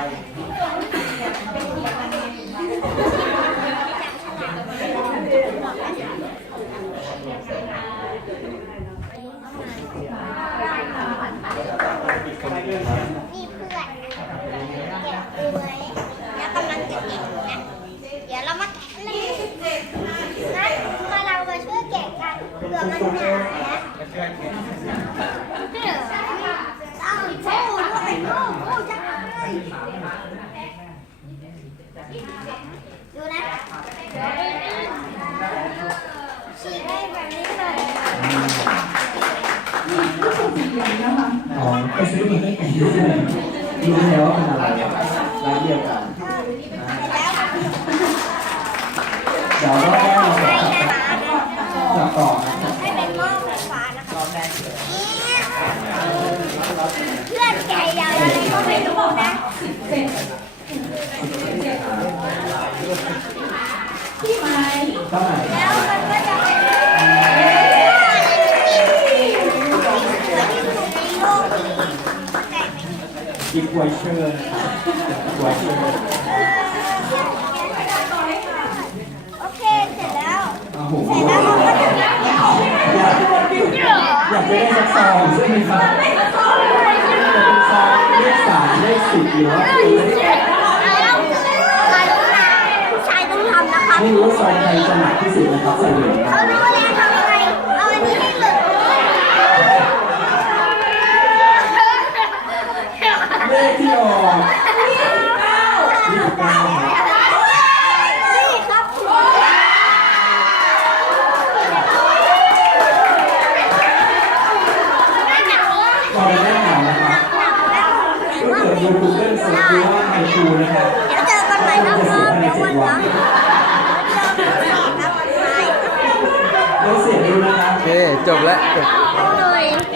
นี่เพื่อนแกะกล้วยแล้วกำลังจะแกะนะเดี๋ยวเรามาแกะเลยงั้นมาเรามาช่วยแกะกันเผื่อมันหนานะเอาโซ่ด้วยโซ่โอ้จะให้ ดูนะฉีกให้แบบนี้เลยอ๋อไปซื้อมาให้กันด้วยรู้แล้วว่าเป็นอะไรร้านเดียวกันเสร็จแล้วเดี๋ยวเราให้จะนะคะจับต่อนะให้เป็นหม้อไฟฟ้านะคะเพื่อนแกยาวอะไรก็ไม่รู้นะ เท่าไหร่แล้วมันก็จะเป็นสวยที่สุดในโลกนี้เข้าใจไหมอีควอเชอร์นะครับอีควอเชอร์โอเค เสร็จแล้วโอ้โหเสร็จแล้วเรากจะแกะอยากอยากจะได้สักซองใช่ไหมครับจะเป็นซองเลขสามเลขสิบหรือว่าเลข แล้วใครต้องทำผู้ชายต้องทำนะครับ ไม่รู้ว่าซองใครจะหนักที่สุดนะครับใส่เหรียญคเขารับรู้แล้วทำอะไร เอาอันนี้ให้หลุดเลขที่ออกยี่สิบเก้าครับนี่ครับตอนแรกหนาวนะครับก็เกิดดู Google เสิร์ชดูว่าไฮคูนะครับเดี๋ยวเจอกันใหม่นะครับเดี๋ยววันหลังเจอกันใหม่ จบเราเสียงดูนะครับโอเ